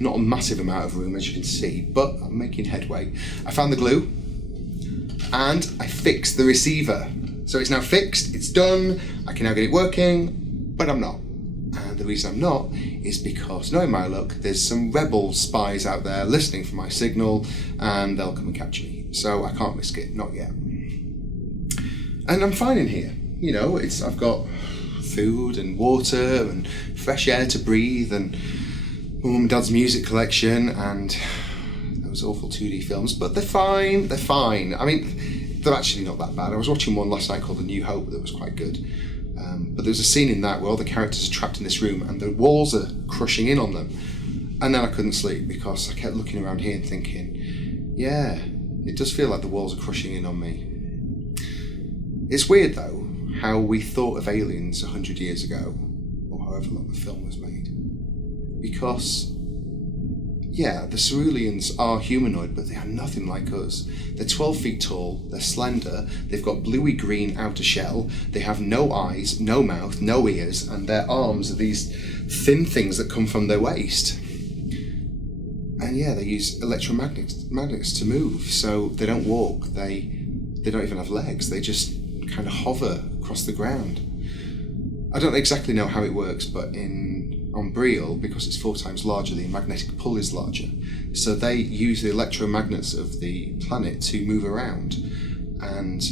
Not a massive amount of room, as you can see, but I'm making headway. I found the glue and I fixed the receiver. So it's now fixed, it's done, I can now get it working, but I'm not. And the reason I'm not is because, knowing my luck, there's some rebel spies out there listening for my signal and they'll come and capture me. So I can't risk it, not yet. And I'm fine in here. You know, I've got food and water and fresh air to breathe and my mum and dad's music collection and those awful 2D films, but they're fine. I mean, they're actually not that bad. I was watching one last night called A New Hope that was quite good. But there's a scene in that where all the characters are trapped in this room and the walls are crushing in on them. And then I couldn't sleep because I kept looking around here and thinking, yeah, it does feel like the walls are crushing in on me. It's weird though, how we thought of aliens 100 years ago, or however long the film was made. Because, yeah, the ceruleans are humanoid, but they are nothing like us. They're 12 feet tall, they're slender, they've got bluey-green outer shell, they have no eyes, no mouth, no ears, and their arms are these thin things that come from their waist. And yeah, they use electromagnets to move, so they don't walk, they don't even have legs, they just kind of hover across the ground. I don't exactly know how it works, but on Brielle, because it's 4 times larger, the magnetic pull is larger. So they use the electromagnets of the planet to move around. And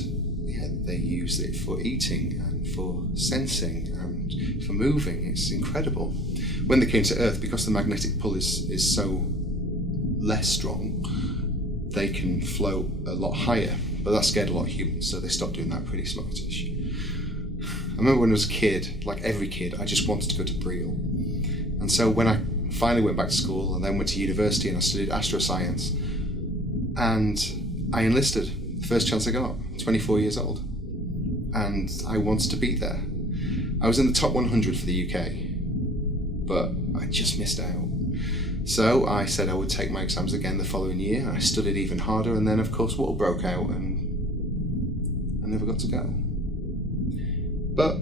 yeah, they use it for eating and for sensing and for moving. It's incredible. When they came to Earth, because the magnetic pull is so less strong, they can float a lot higher. But that scared a lot of humans, so they stopped doing that. Pretty smartish. I remember when I was a kid, like every kid, I just wanted to go to Brielle. And so when I finally went back to school and then went to university and I studied astroscience, and I enlisted, the first chance I got, 24 years old. And I wanted to be there. I was in the top 100 for the UK, but I just missed out. So I said I would take my exams again the following year. I studied even harder, and then of course war broke out and I never got to go. But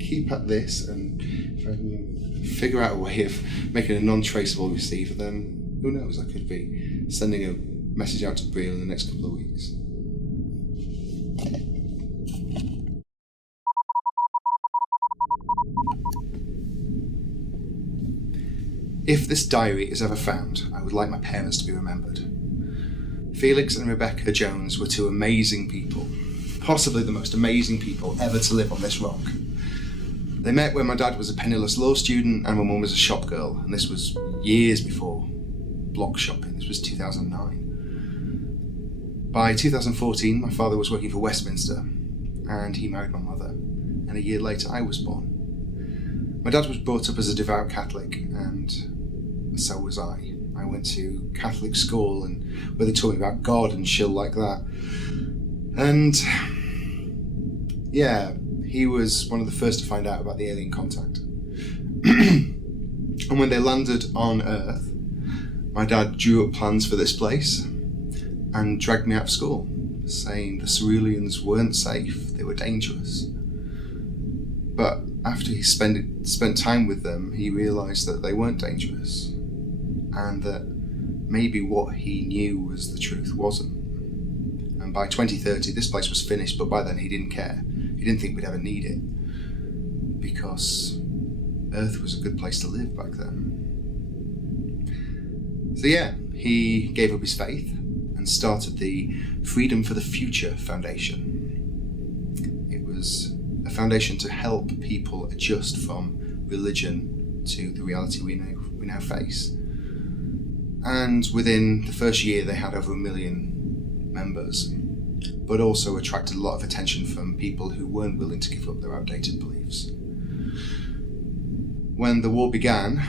keep at this, and if I can figure out a way of making a non-traceable receiver, then who knows, I could be sending a message out to Brielle in the next couple of weeks. If this diary is ever found, I would like my parents to be remembered. Felix and Rebecca Jones were 2 amazing people, possibly the most amazing people ever to live on this rock. They met when my dad was a penniless law student and my mum was a shop girl, and this was years before block shopping. This was 2009. By 2014, my father was working for Westminster, and he married my mother, and a year later I was born. My dad was brought up as a devout Catholic, and so was I. I went to Catholic school, and where they taught me about God and shit like that. And yeah, he was one of the first to find out about the alien contact. And when they landed on Earth, my dad drew up plans for this place and dragged me out of school, saying the ceruleans weren't safe, they were dangerous. But after he spent time with them, he realised that they weren't dangerous, and that maybe what he knew was the truth wasn't. And by 2030, this place was finished, but by then he didn't care. He didn't think we'd ever need it, because Earth was a good place to live back then. So yeah, he gave up his faith and started the Freedom for the Future Foundation. It was a foundation to help people adjust from religion to the reality we now face. And within the first year, they had over 1 million members, but also attracted a lot of attention from people who weren't willing to give up their outdated beliefs. When the war began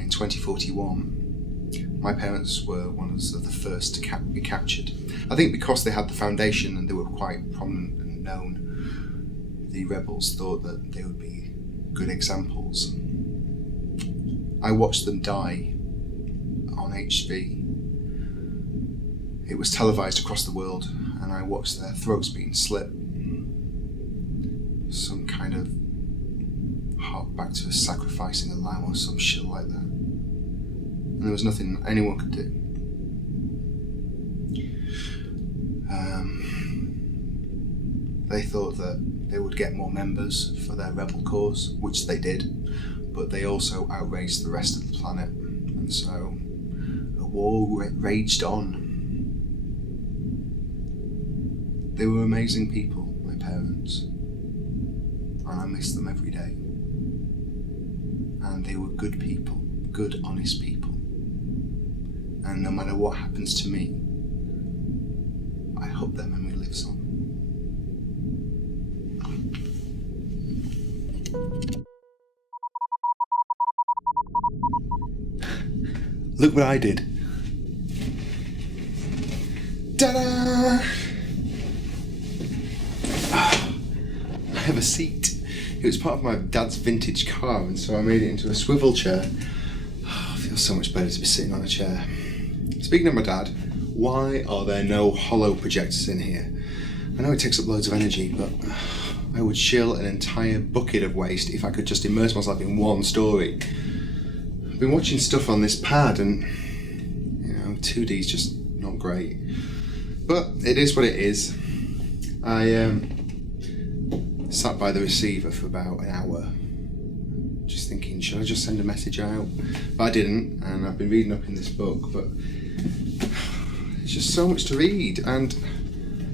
in 2041, my parents were one of the first to be captured. I think because they had the foundation and they were quite prominent and known, the rebels thought that they would be good examples. I watched them die on HV. It was televised across the world, and I watched their throats being slit. Some kind of hark back to a sacrificing a lamb or some shit like that. and there was nothing anyone could do. They thought that they would get more members for their rebel cause, which they did, but they also outraged the rest of the planet, and so a war raged on. They were amazing people, my parents, and I miss them every day. And they were good people, good, honest people. And no matter what happens to me, I hope their memory lives on. Look what I did. Ta-da! I have a seat. It was part of my dad's vintage car, and so I made it into a swivel chair. Oh, it feels so much better to be sitting on a chair. Speaking of my dad, why are there no hollow projectors in here? I know it takes up loads of energy, but I would shill an entire bucket of waste if I could just immerse myself in one story. I've been watching stuff on this pad, and 2D's just not great. But it is what it is. I sat by the receiver for about an hour, just thinking, should I just send a message out? But I didn't, and I've been reading up in this book, but it's just so much to read, and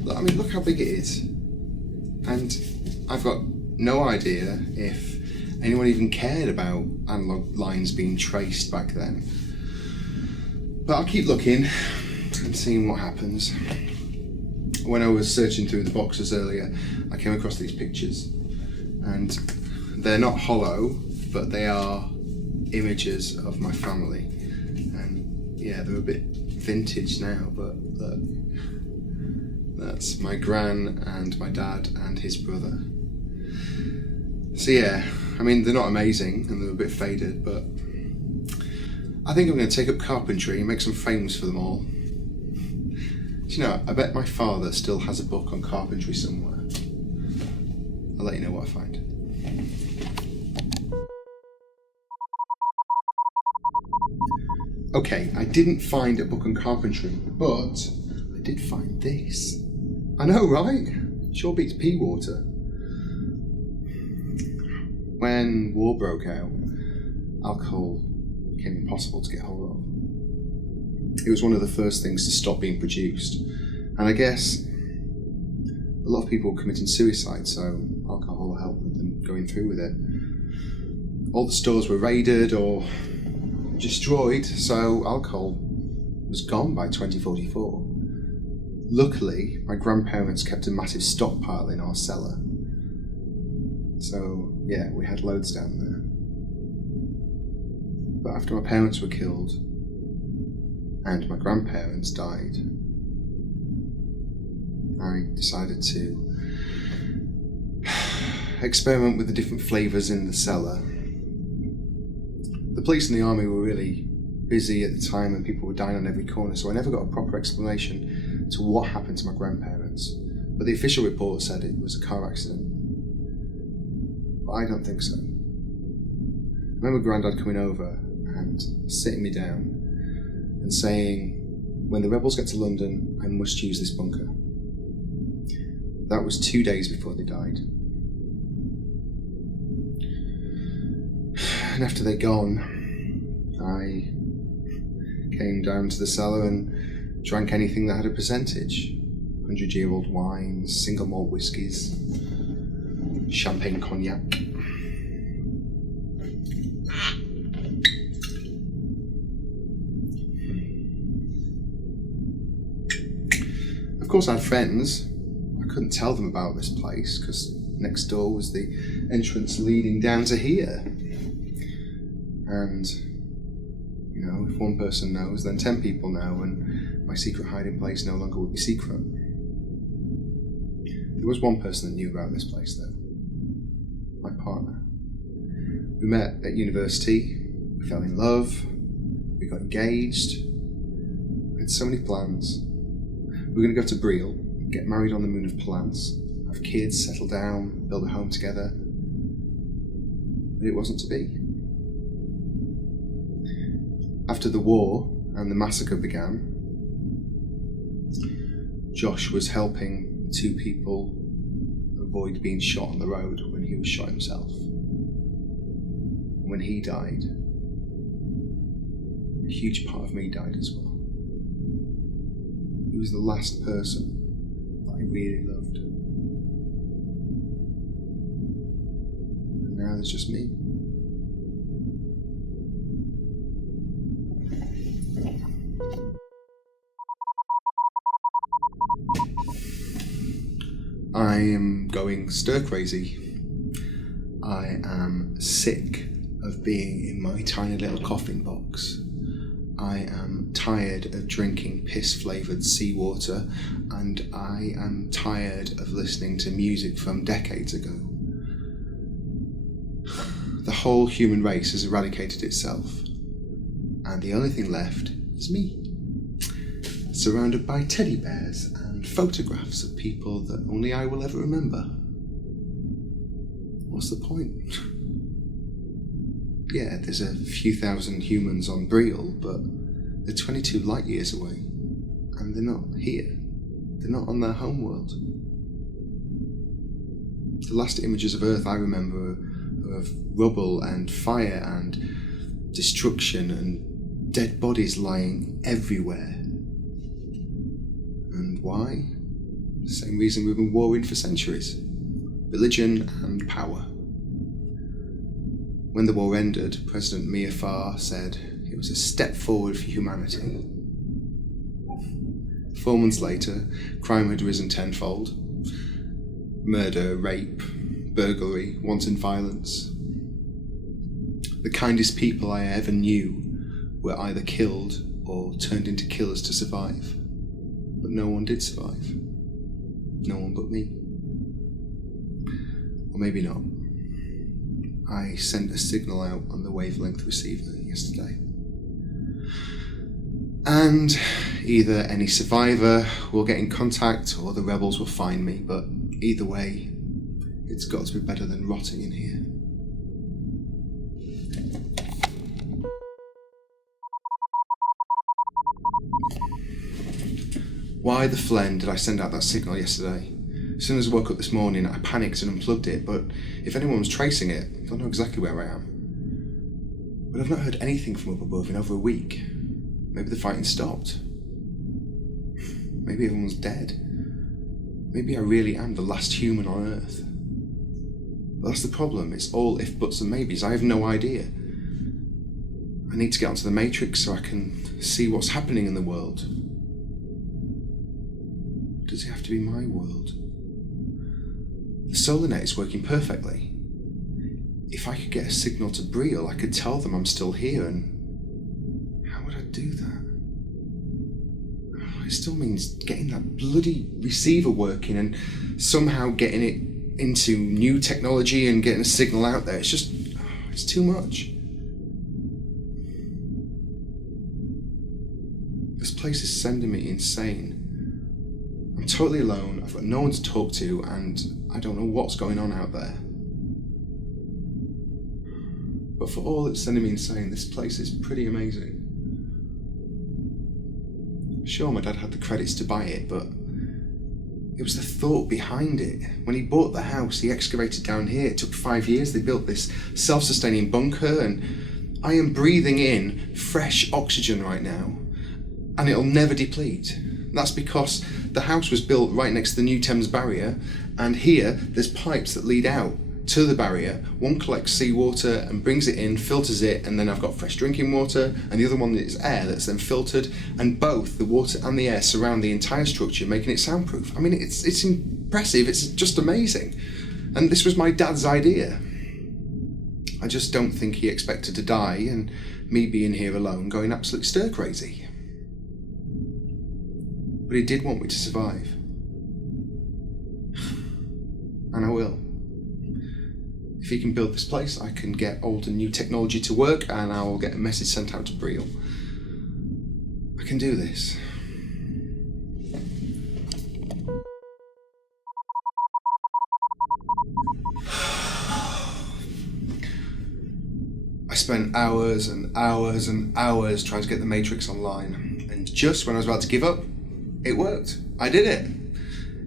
look how big it is. And I've got no idea if anyone even cared about analog lines being traced back then. But I'll keep looking and seeing what happens. When I was searching through the boxes earlier, I came across these pictures, and they're not hollow, but they are images of my family. And yeah, they're a bit vintage now, but look, that's my gran and my dad and his brother. So yeah, they're not amazing and they're a bit faded, but I think I'm going to take up carpentry and make some frames for them all. I bet my father still has a book on carpentry somewhere. I'll let you know what I find. Okay, I didn't find a book on carpentry, but I did find this. I know, right? Sure beats pea water. When war broke out, alcohol became impossible to get hold of. It was one of the first things to stop being produced. And I guess a lot of people were committing suicide, so alcohol helped them going through with it. All the stores were raided or destroyed, so alcohol was gone by 2044. Luckily, my grandparents kept a massive stockpile in our cellar. So yeah, we had loads down there. But after my parents were killed, and my grandparents died, I decided to experiment with the different flavours in the cellar. The police and the army were really busy at the time and people were dying on every corner, so I never got a proper explanation to what happened to my grandparents. But the official report said it was a car accident. But I don't think so. I remember Grandad coming over and sitting me down and saying, when the rebels get to London, I must use this bunker. That was 2 days before they died. And after they'd gone, I came down to the cellar and drank anything that had a percentage. 100-year-old wines, single malt whiskies, champagne cognac. Of course I had friends. I couldn't tell them about this place because next door was the entrance leading down to here. And, if one person knows, then 10 people know, and my secret hiding place no longer would be secret. There was one person that knew about this place though. My partner. We met at university, we fell in love, we got engaged, we had so many plans. We were going to go to Brielle, get married on the moon of Palance, have kids, settle down, build a home together. But it wasn't to be. After the war and the massacre began, Josh was helping 2 people avoid being shot on the road when he was shot himself. When he died, a huge part of me died as well. He was the last person that I really loved. And now there's just me. I am going stir crazy. I am sick of being in my tiny little coffin box. I am tired of drinking piss-flavoured seawater, and I am tired of listening to music from decades ago. The whole human race has eradicated itself, and the only thing left is me, surrounded by teddy bears and photographs of people that only I will ever remember. What's the point? Yeah, there's a few thousand humans on Brielle, but they're 22 light years away, and they're not here. They're not on their home world. The last images of Earth I remember are of rubble and fire and destruction and dead bodies lying everywhere. And why? The same reason we've been warring for centuries. Religion and power. When the war ended, President Mia Farr said it was a step forward for humanity. 4 months later, crime had risen tenfold. Murder, rape, burglary, wanton violence. The kindest people I ever knew were either killed or turned into killers to survive. But no one did survive. No one but me. Or maybe not. I sent a signal out on the wavelength receiver yesterday. And either any survivor will get in contact or the rebels will find me, but either way, it's got to be better than rotting in here. Why the phlegm did I send out that signal yesterday? As soon as I woke up this morning, I panicked and unplugged it, but if anyone was tracing it, they'll know exactly where I am. But I've not heard anything from up above in over a week. Maybe the fighting stopped. Maybe everyone's dead. Maybe I really am the last human on Earth. But that's the problem, it's all if, buts and maybes. I have no idea. I need to get onto the Matrix so I can see what's happening in the world. Does it have to be my world? The solar net is working perfectly. If I could get a signal to Brielle, I could tell them I'm still here, and how would I do that? It still means getting that bloody receiver working and somehow getting it into new technology and getting a signal out there. It's just, it's too much. This place is sending me insane. I'm totally alone, I've got no one to talk to, and I don't know what's going on out there. But for all it's sending me insane, this place is pretty amazing. Sure, my dad had the credits to buy it, but it was the thought behind it. When he bought the house, he excavated down here. It took 5 years. They built this self-sustaining bunker, and I am breathing in fresh oxygen right now, and it'll never deplete. That's because the house was built right next to the New Thames barrier, and here there's pipes that lead out to the barrier. One collects seawater and brings it in, filters it, and then I've got fresh drinking water, and the other one is air that's then filtered, and both the water and the air surround the entire structure, making it soundproof. I mean, it's impressive, it's just amazing. And this was my dad's idea. I just don't think he expected to die, and me being here alone going absolutely stir crazy. But he did want me to survive. And I will. If he can build this place, I can get old and new technology to work, and I will get a message sent out to Brielle. I can do this. spent hours and hours and hours trying to get the Matrix online, and just when I was about to give up, it worked. I did it.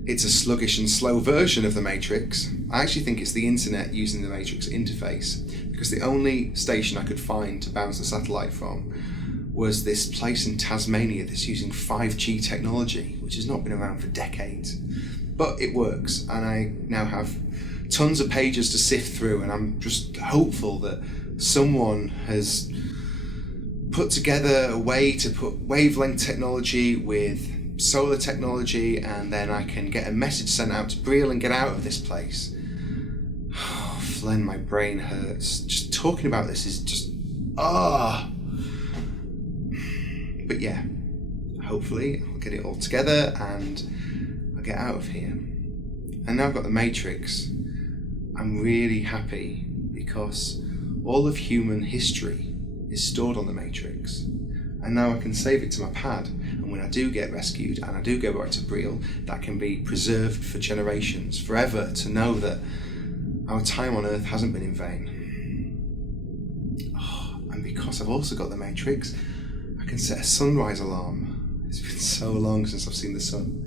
It's a sluggish and slow version of the Matrix. I actually think it's the internet using the Matrix interface, because the only station I could find to bounce the satellite from was this place in Tasmania that's using 5G technology, which has not been around for decades. But it works, and I now have tons of pages to sift through, and I'm just hopeful that someone has put together a way to put wavelength technology with solar technology, and then I can get a message sent out to Brielle and get out of this place. Oh, Flen, my brain hurts. Just talking about this is just... But yeah, hopefully I'll get it all together and I'll get out of here. And now I've got the Matrix. I'm really happy because all of human history is stored on the Matrix. And now I can save it to my pad, and when I do get rescued and I do go back to Brielle, that can be preserved for generations, forever, to know that our time on Earth hasn't been in vain. Oh, and because I've also got the Matrix, I can set a sunrise alarm. It's been so long since I've seen the sun.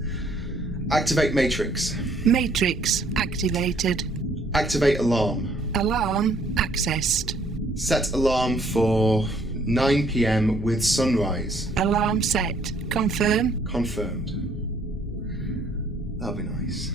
Activate Matrix. Matrix activated. Activate alarm. Alarm accessed. Set alarm for 9 p.m. with sunrise. Alarm set. Confirm. Confirmed. That'll be nice.